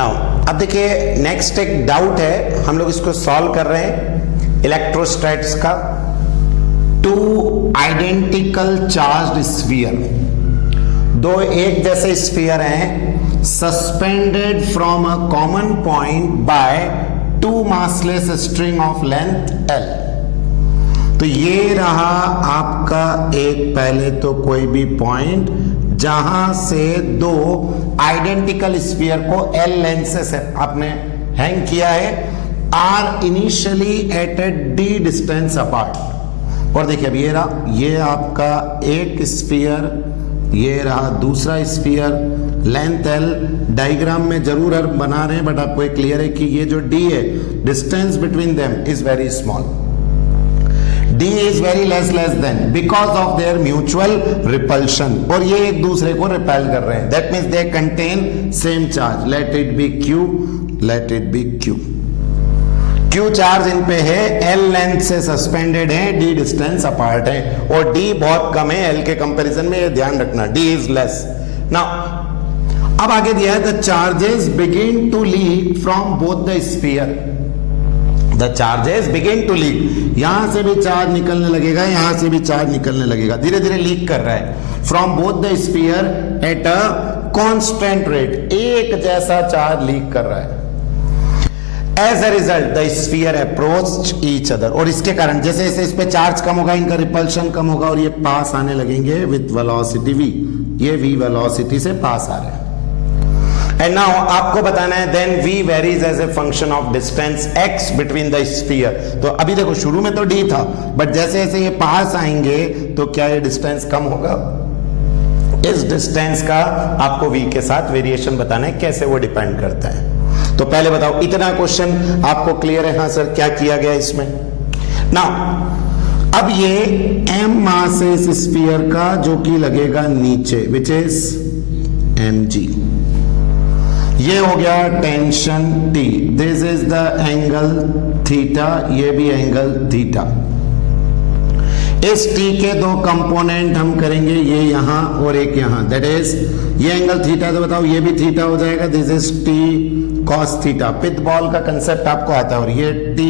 Now अब देखिए next एक डाउट है, हम लोग इसको सॉल्व कर रहे हैं इलेक्ट्रोस्टैट्स का। टू आइडेंटिकल चार्ज्ड स्फीयर, दो एक जैसे स्फीयर हैं suspended from a common point by two massless string of length L। तो ये रहा आपका एक, पहले तो कोई भी पॉइंट जहां से दो आइडेंटिकल स्फीयर को L लेंथ से आपने हैंग किया है, are initially at a D distance apart. और देखिए अब ये रहा, ये आपका एक स्फीयर, ये रहा दूसरा स्फीयर, लेंथ L। डायग्राम में जरूर हम बना रहे हैं बट आपको एक क्लियर है कि ये जो D है, distance between them is very small. D is very less than because of their mutual repulsion, और ये एक दूसरे को रिपेल कर रहे हैं। That means they contain same charge. Let it be Q, let it be Q. Q charge in पे है, L लेंथ से सस्पेंडेड है, D डिस्टेंस अपार्ट है, और D बहुत कम है L के कंपैरिजन में, ये ध्यान रखना, D is less. Now अब आगे दिया है the charges begin to leak from both the sphere. The charges begin to leak, यहां से भी चार्ज निकलने लगेगा, यहां से भी चार्ज निकलने लगेगा, धीरे धीरे लीक कर रहा है। From both the sphere at a constant rate, एक जैसा चार्ज लीक कर रहा है। As a result the sphere approached each other, और इसके कारण जैसे जैसे इस पे चार्ज कम होगा, इनका रिपल्शन कम होगा और ये पास आने लगेंगे विथ वेलोसिटी v। ये v वेलोसिटी से पास आ रहे हैं। And now आपको बताना है then v varies as a function of distance x between the sphere। तो अभी देखो शुरू में तो d था, बट जैसे जैसे ये पास आएंगे तो क्या ये डिस्टेंस कम होगा? इस डिस्टेंस का आपको v के साथ वेरिएशन बताना है, कैसे वो डिपेंड करता है। तो पहले बताओ, इतना क्वेश्चन आपको क्लियर है? हाँ सर, क्या किया गया इसमें? नाउ अब ये m मास है इस स्फीयर का जो कि लगेगा नीचे, विच इज mg। ये हो गया tension T, this is the angle theta, ये भी एंगल थीटा। इस T के दो कंपोनेंट हम करेंगे, ये यहां और एक यहां, दैट इज ये एंगल थीटा, तो बताओ ये भी थीटा हो जाएगा, this is T cos theta. Pith ball का कंसेप्ट आपको आता है, और ये T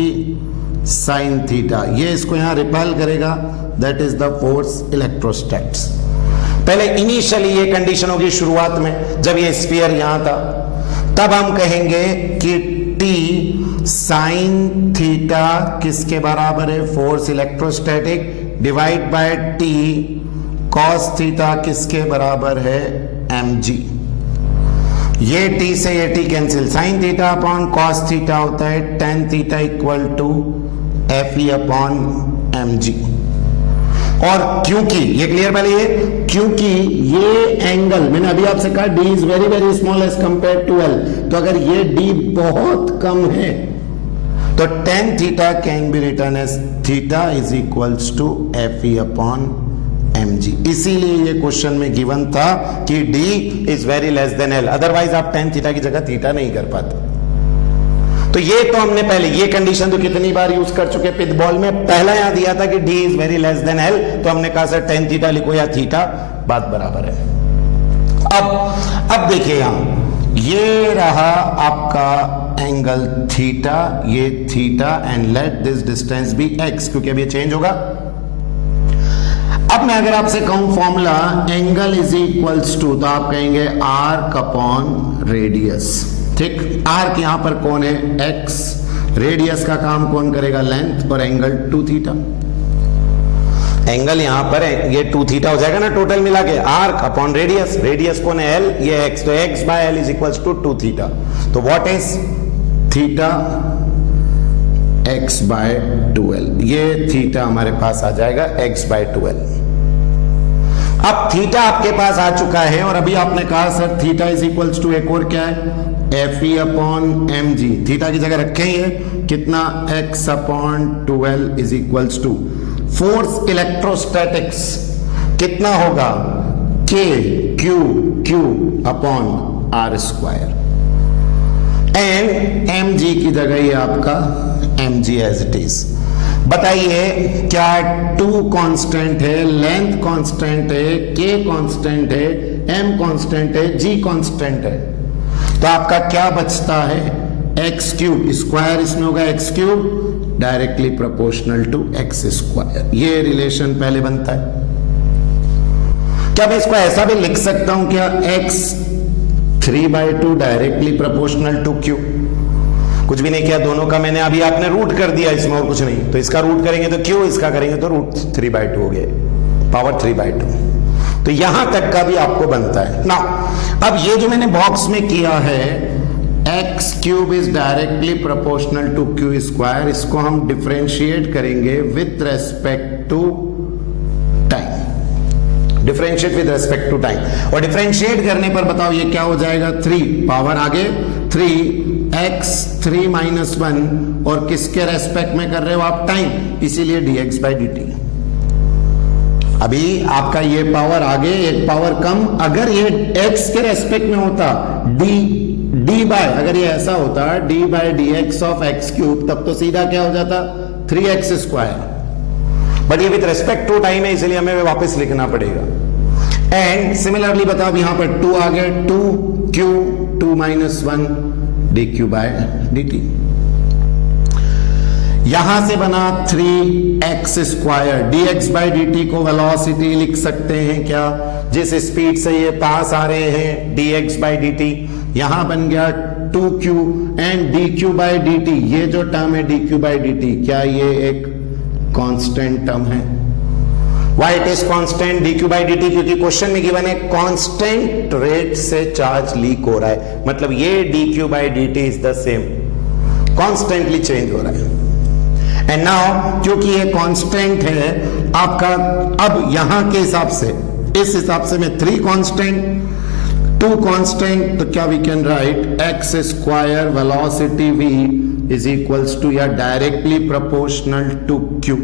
sin थीटा, ये इसको यहां रिपेल करेगा, दैट इज द फोर्स इलेक्ट्रोस्टैट्स। पहले इनिशियली ये कंडीशन होगी शुरुआत में, जब ये स्फीयर यहां था, तब हम कहेंगे कि T sin थीटा किसके बराबर है? Force electrostatic divide by T cos theta किसके बराबर है? mg। ये T से ये T cancel, sin theta upon cos theta होता है tan theta equal to Fe upon mg। और क्योंकि ये क्लियर पहले, ये क्योंकि ये एंगल मैंने अभी आपसे कहा D is very very small as compare to L, तो अगर ये D बहुत कम है तो tan theta can be written as theta is equals to Fe upon mg। इसीलिए ये क्वेश्चन में गिवन था कि D is very less than L, otherwise आप tan थीटा की जगह थीटा नहीं कर पाते। तो ये तो हमने पहले ये कंडीशन तो कितनी बार यूज कर चुके पिथ बॉल में। पहला यहां दिया था कि D is very less than L, तो हमने कहा सर tan थीटा लिखो या थीटा, बात बराबर है। अब देखिए यहां ये रहा आपका एंगल थीटा, ये theta, and let this distance be x, क्योंकि अब ये चेंज होगा। अब मैं अगर आपसे कहूं formula angle is equals to, तो आप कहेंगे आर्क अपॉन रेडियस, ठीक। आर्क यहां पर कौन है? x, रेडियस का काम कौन करेगा? लेंथ, और एंगल 2 थीटा। एंगल यहां पर है, ये 2 थीटा हो जाएगा ना टोटल मिला के, आर्क अपॉन रेडियस, रेडियस कौन है? L, ये x, तो x by L is equals to 2 theta. तो what is theta? x by 2L, ये थीटा हमारे पास आ जाएगा x बाय 2L। अब थीटा आपके पास आ चुका है, और अभी आपने कहा sir theta is equals to एक और क्या है? Fe upon mg। थीटा की जगह रखे ही है कितना? x upon 2L is equals to force electrostatics कितना होगा? K Q upon R square, and mg की जगह ये आपका mg एज इट इज। बताइए क्या 2 कांस्टेंट है, लेंथ कांस्टेंट है, K कांस्टेंट है, M कांस्टेंट है, G कांस्टेंट है? तो आपका क्या बचता है, एक्स क्यूब, स्क्वायर इसमें होगा x cube directly proportional to x square. ये रिलेशन पहले बनता है। क्या मैं इसको ऐसा भी लिख सकता हूं क्या, x 3/2 directly proportional to q. कुछ भी नहीं किया, दोनों का मैंने अभी आपने रूट कर दिया इसमें, और कुछ नहीं। तो इसका रूट करेंगे तो क्यू, इसका करेंगे तो रूट 3/2 हो गया, पावर 3/2। तो यहां तक का भी आपको बनता है ना। अब ये जो मैंने बॉक्स में किया है, x cube is directly proportional to q square, इसको हम डिफरेंशिएट करेंगे with respect to time. Differentiate with respect to time, और डिफरेंशिएट करने पर बताओ ये क्या हो जाएगा, 3 पावर आगे 3x 3 - 1, और किसके रेस्पेक्ट में कर रहे हो आप, टाइम, इसीलिए dx/dt। अभी आपका ये पावर आगे, एक पावर कम, अगर ये x के रेस्पेक्ट में होता d बाय, अगर ये ऐसा होता d/dx ऑफ x क्यूब, तब तो सीधा क्या हो जाता 3x स्क्वायर। बट ये विद रेस्पेक्ट टू टाइम है, इसलिए हमें वापस लिखना पड़ेगा। एंड सिमिलरली बताओ यहां पर 2 आ गए, 2q 2 - 1 dq/dt। यहां से बना 3x स्क्वायर, dx/dt को वेलोसिटी लिख सकते हैं क्या, जिस स्पीड से ये पास आ रहे हैं, dx/dt। यहां बन गया 2q एंड dq/dt, ये जो टर्म है dq/dt, क्या ये एक कांस्टेंट टर्म है? Why it is constant dq/dt? क्योंकि क्वेश्चन में गिवन है कांस्टेंट रेट से चार्ज लीक हो रहा है, मतलब ये dq/dt is the same, constantly change हो रहा है। एंड नाउ क्योंकि ये कांस्टेंट है आपका, अब यहां के हिसाब से, इस हिसाब से मैं 3 कांस्टेंट 2 कांस्टेंट, तो क्या we can write x square velocity v is equals to, या डायरेक्टली प्रोपोर्शनल टू q।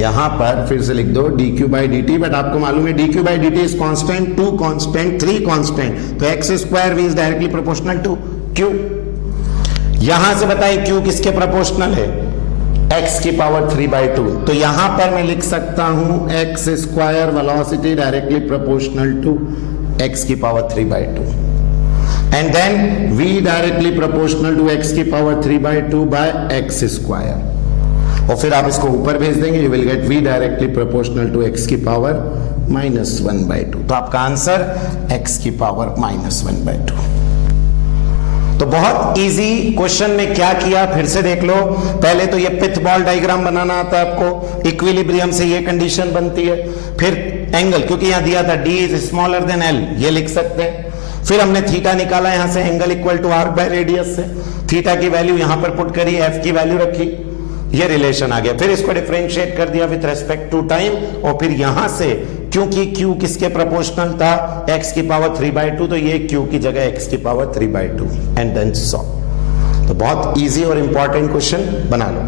यहां पर फिर से लिख दो dq/dt, बट आपको मालूम है dq/dt is constant, 2 constant 3 constant, तो x square v is directly proportional to q। यहां से बताइए q किसके प्रोपोर्शनल है, x की पावर 3/2। तो यहां पर मैं लिख सकता हूं x square velocity directly proportional to x की power 3/2, and then v directly proportional to x की पावर 3/2 बाय x स्क्वायर, और फिर आप इसको ऊपर भेज देंगे, you will get v directly proportional to x की पावर -1/2। तो आपका आंसर x की पावर -1/2। तो बहुत इजी क्वेश्चन में क्या किया फिर से देख लो। पहले तो ये पिथ बॉल डायग्राम बनाना आता है आपको, इक्विलिब्रियम से ये कंडीशन बनती है, फिर एंगल, क्योंकि यहां दिया था d is smaller than l, ये लिख सकते हैं। फिर हमने थीटा निकाला यहां से, angle equal to arc by radius से, थीटा की वैल्यू यहां पर पुट करी, f की वैल्यू रखी, ये रिलेशन आ गया। फिर इसको डिफरेंशिएट कर दिया विथ रेस्पेक्ट टू टाइम, और फिर यहां से क्योंकि q किसके प्रोपोर्शनल था, x की पावर 3/2, तो ये q की जगह x की पावर 3/2, एंड देन सॉल्व। तो बहुत इजी और इंपॉर्टेंट क्वेश्चन बना लो।